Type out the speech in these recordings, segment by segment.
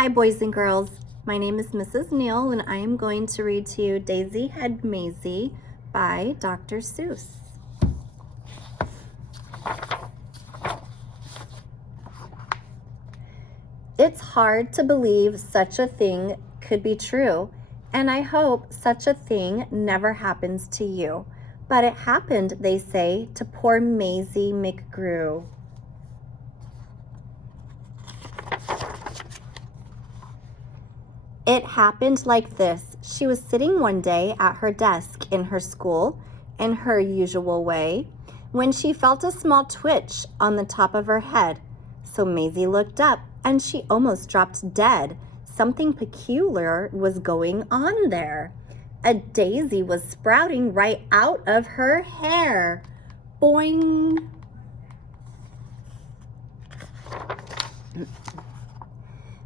Hi, boys and girls. My name is Mrs. Neal, and I am going to read to you Daisy Had Mayzie by Dr. Seuss. It's hard to believe such a thing could be true, and I hope such a thing never happens to you. But it happened, they say, to poor Mayzie McGrew. It happened like this. She was sitting one day at her desk in her school, in her usual way, when she felt a small twitch on the top of her head. So Mayzie looked up, and she almost dropped dead. Something peculiar was going on there. A daisy was sprouting right out of her hair. Boing!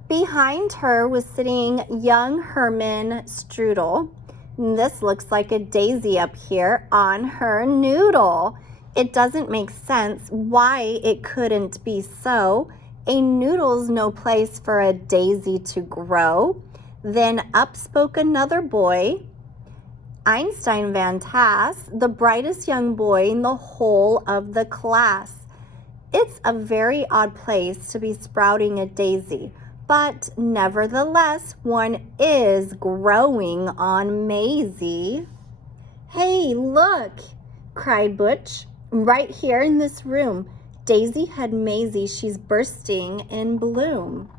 Behind her was sitting young Herman Strudel. This looks like a daisy up here on her noodle. It doesn't make sense why it couldn't be so. A noodle's no place for a daisy to grow. Then up spoke another boy, Einstein Van Tass, the brightest young boy in the whole of the class. It's a very odd place to be sprouting a daisy. But nevertheless, one is growing on Mayzie. Hey, look, cried Butch. Right here in this room, Daisy had Mayzie. She's bursting in bloom.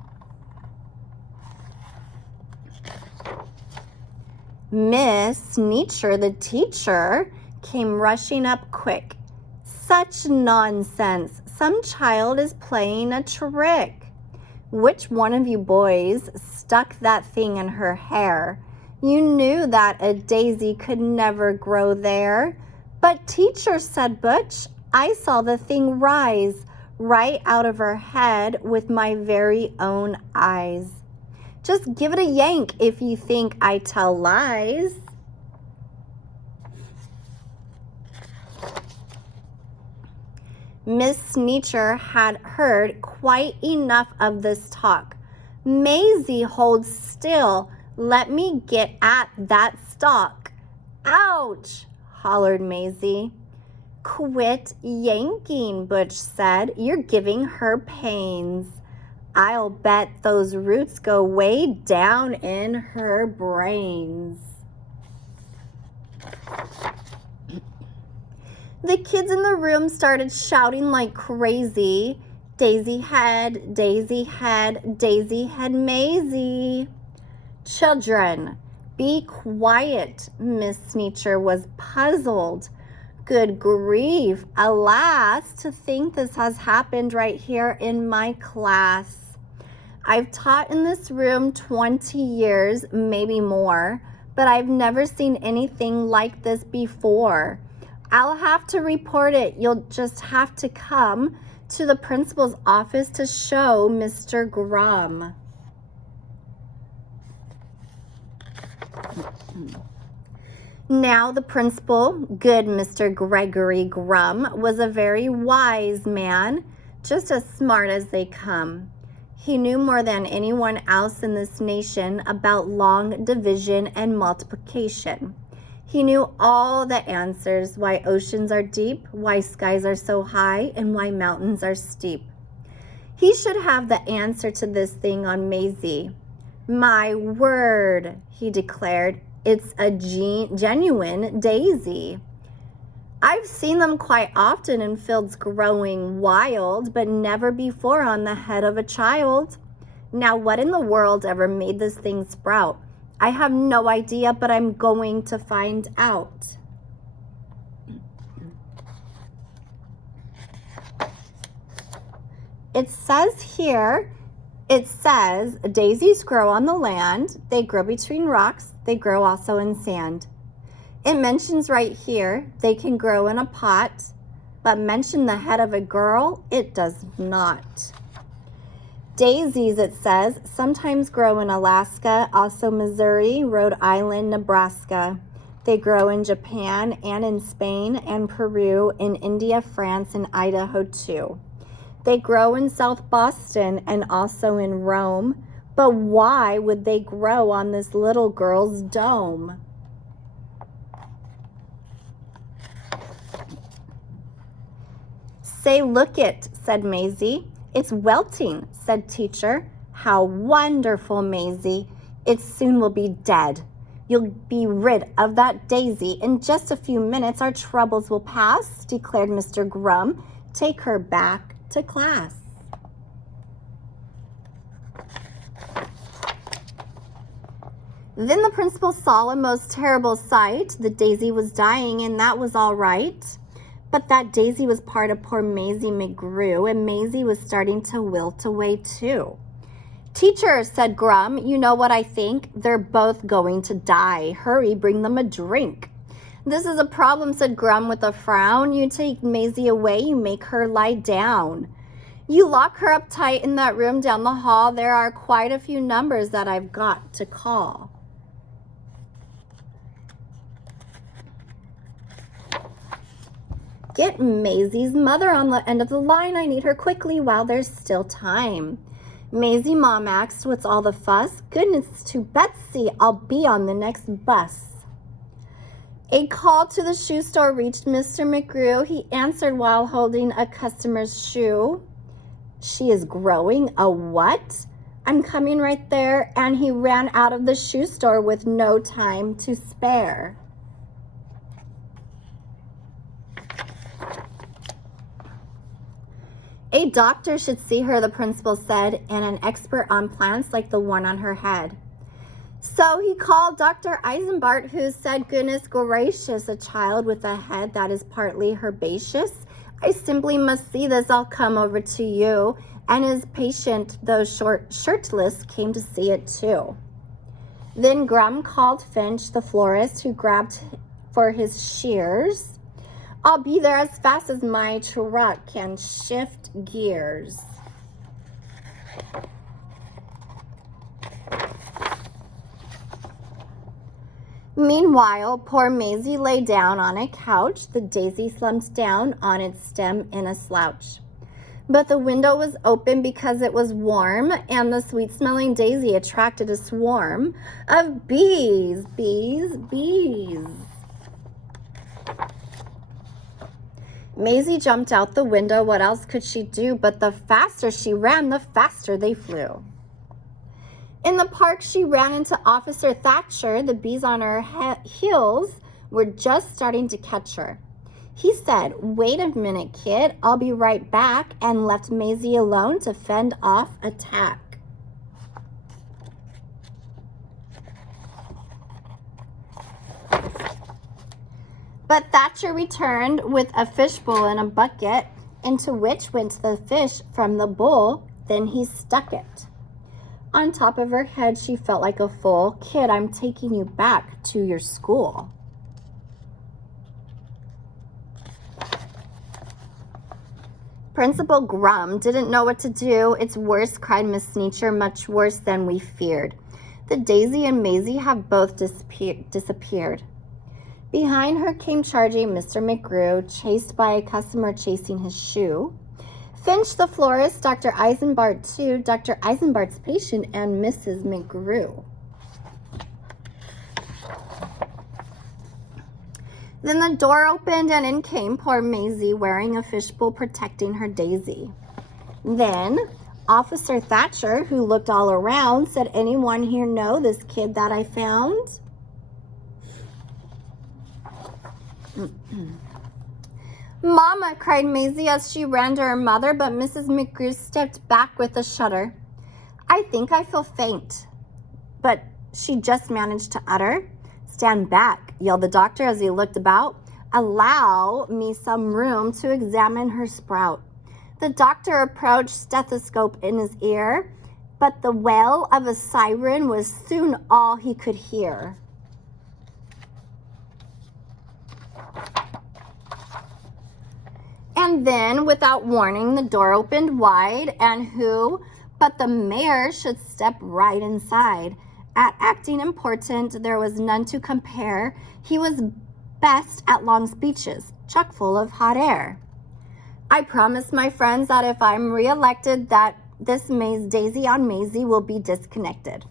Miss Sneecher, the teacher, came rushing up quick. Such nonsense. Some child is playing a trick. Which one of you boys stuck that thing in her hair? You knew that a daisy could never grow there. But teacher, said Butch, I saw the thing rise right out of her head with my very own eyes. Just give it a yank if you think I tell lies. Miss Sneecher had heard quite enough of this talk. Mayzie, hold still. Let me get at that stalk. Ouch, hollered Mayzie. Quit yanking, Butch said. You're giving her pains. I'll bet those roots go way down in her brains. The kids in the room started shouting like crazy. Daisy had, Daisy had, Daisy had Mayzie. Children, be quiet. Miss Sneecher was puzzled. Good grief, alas, to think this has happened right here in my class. I've taught in this room 20 years, maybe more, but I've never seen anything like this before. I'll have to report it. You'll just have to come to the principal's office to show Mr. Grum. Now the principal, good Mr. Gregory Grum, was a very wise man, just as smart as they come. He knew more than anyone else in this nation about long division and multiplication. He knew all the answers, why oceans are deep, why skies are so high, and why mountains are steep. He should have the answer to this thing on Mayzie. My word, he declared, it's a genuine daisy. I've seen them quite often in fields growing wild, but never before on the head of a child. Now, what in the world ever made this thing sprout? I have no idea, but I'm going to find out. It says daisies grow on the land, they grow between rocks, they grow also in sand. It mentions right here, they can grow in a pot, but mention the head of a girl, it does not. Daisies, it says, sometimes grow in Alaska, also Missouri, Rhode Island, Nebraska. They grow in Japan and in Spain and Peru, in India, France, and Idaho too. They grow in South Boston and also in Rome, But why would they grow on this little girl's dome? Say, look it, said Mayzie. It's welting, said teacher. How wonderful, Mayzie. It soon will be dead. You'll be rid of that daisy. In just a few minutes, our troubles will pass, declared Mr. Grum. Take her back to class. Then the principal saw a most terrible sight. The daisy was dying, and that was all right. But that daisy was part of poor Mayzie McGrew, and Mayzie was starting to wilt away too. Teacher, said Grum, you know what I think? They're both going to die. Hurry, bring them a drink. This is a problem, said Grum with a frown. You take Mayzie away, you make her lie down. You lock her up tight in that room down the hall. There are quite a few numbers that I've got to call. Get Maisie's mother on the end of the line. I need her quickly while there's still time. Mayzie mom asked, what's all the fuss? Goodness to Betsy, I'll be on the next bus. A call to the shoe store reached Mr. McGrew. He answered while holding a customer's shoe. She is growing a what? I'm coming right there. And he ran out of the shoe store with no time to spare. A doctor should see her, the principal said, and an expert on plants like the one on her head. So he called Dr. Eisenbart, who said, goodness gracious, a child with a head that is partly herbaceous. I simply must see this. I'll come over to you. And his patient, though shirtless, came to see it too. Then Grum called Finch, the florist, who grabbed for his shears. I'll be there as fast as my truck can shift gears. Meanwhile, poor Mayzie lay down on a couch. The daisy slumped down on its stem in a slouch. But the window was open because it was warm, and the sweet-smelling daisy attracted a swarm of bees, bees, bees. Mayzie jumped out the window. What else could she do? But the faster she ran, the faster they flew. In the park, she ran into Officer Thatcher. The bees on her heels were just starting to catch her. He said, wait a minute, kid. I'll be right back, and left Mayzie alone to fend off attack. But Thatcher returned with a fishbowl and a bucket, into which went the fish from the bowl. Then he stuck it. On top of her head, she felt like a fool. Kid, I'm taking you back to your school. Principal Grum didn't know what to do. It's worse, cried Miss Sneecher, much worse than we feared. The daisy and Mayzie have both disappeared. Behind her came charging Mr. McGrew, chased by a customer chasing his shoe. Finch, the florist, Dr. Eisenbart, too, Dr. Eisenbart's patient, and Mrs. McGrew. Then the door opened, and in came poor Mayzie, wearing a fishbowl protecting her daisy. Then Officer Thatcher, who looked all around, said, anyone here know this kid that I found? Mama, cried Mayzie as she ran to her mother, but Mrs. McGrew stepped back with a shudder. I think I feel faint. But she just managed to utter. Stand back, yelled the doctor as he looked about. Allow me some room to examine her sprout. The doctor approached, stethoscope in his ear, but the wail of a siren was soon all he could hear. And then, without warning, the door opened wide, and who but the mayor should step right inside. At acting important, there was none to compare. He was best at long speeches, chock full of hot air. I promise my friends that if I'm reelected, that this Daisy on Mayzie will be disconnected.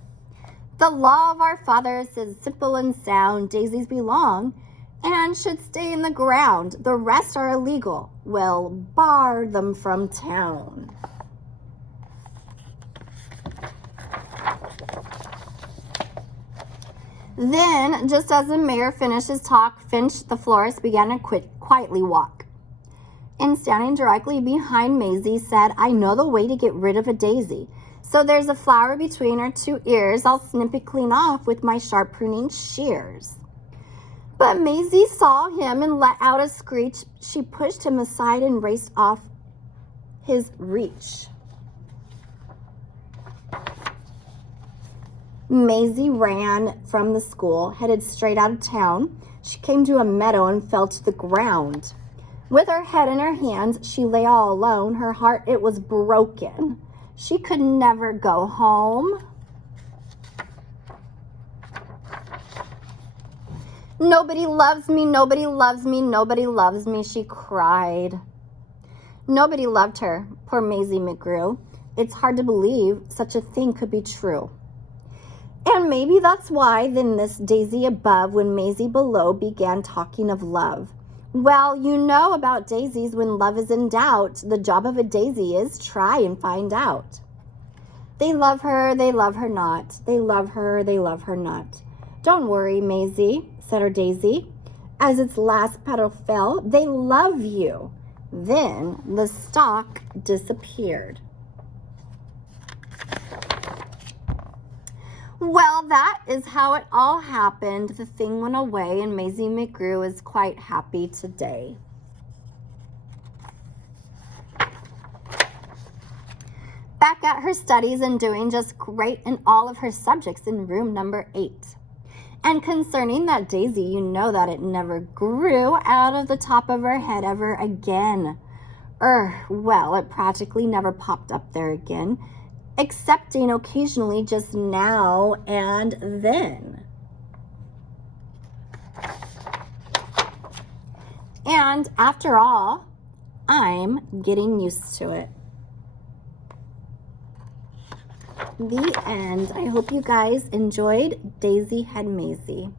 The law of our fathers is simple and sound. Daisies belong and should stay in the ground. The rest are illegal. We'll bar them from town. Then, just as the mayor finished his talk, Finch the florist began to quietly walk. And standing directly behind Mayzie said, I know the way to get rid of a daisy. So there's a flower between her two ears. I'll snip it clean off with my sharp pruning shears. But Mayzie saw him and let out a screech. She pushed him aside and raced off his reach. Mayzie ran from the school, headed straight out of town. She came to a meadow and fell to the ground. With her head in her hands, she lay all alone. Her heart, it was broken. She could never go home. Nobody loves me, nobody loves me, nobody loves me, she cried. Nobody loved her, poor Mayzie McGrew. It's hard to believe such a thing could be true. And maybe that's why then this daisy above when Mayzie below began talking of love. Well, you know about daisies when love is in doubt. The job of a daisy is try and find out. They love her not. They love her not. Don't worry, Mayzie, said her daisy. As its last petal fell, they love you. Then the stalk disappeared. Well, that is how it all happened. The thing went away, and Mayzie McGrew is quite happy today. Back at her studies and doing just great in all of her subjects in room number 8. And concerning that daisy, you know that it never grew out of the top of her head ever again. Well, it practically never popped up there again, excepting occasionally just now and then. And after all, I'm getting used to it. The end. I hope you guys enjoyed Daisy Had Mayzie.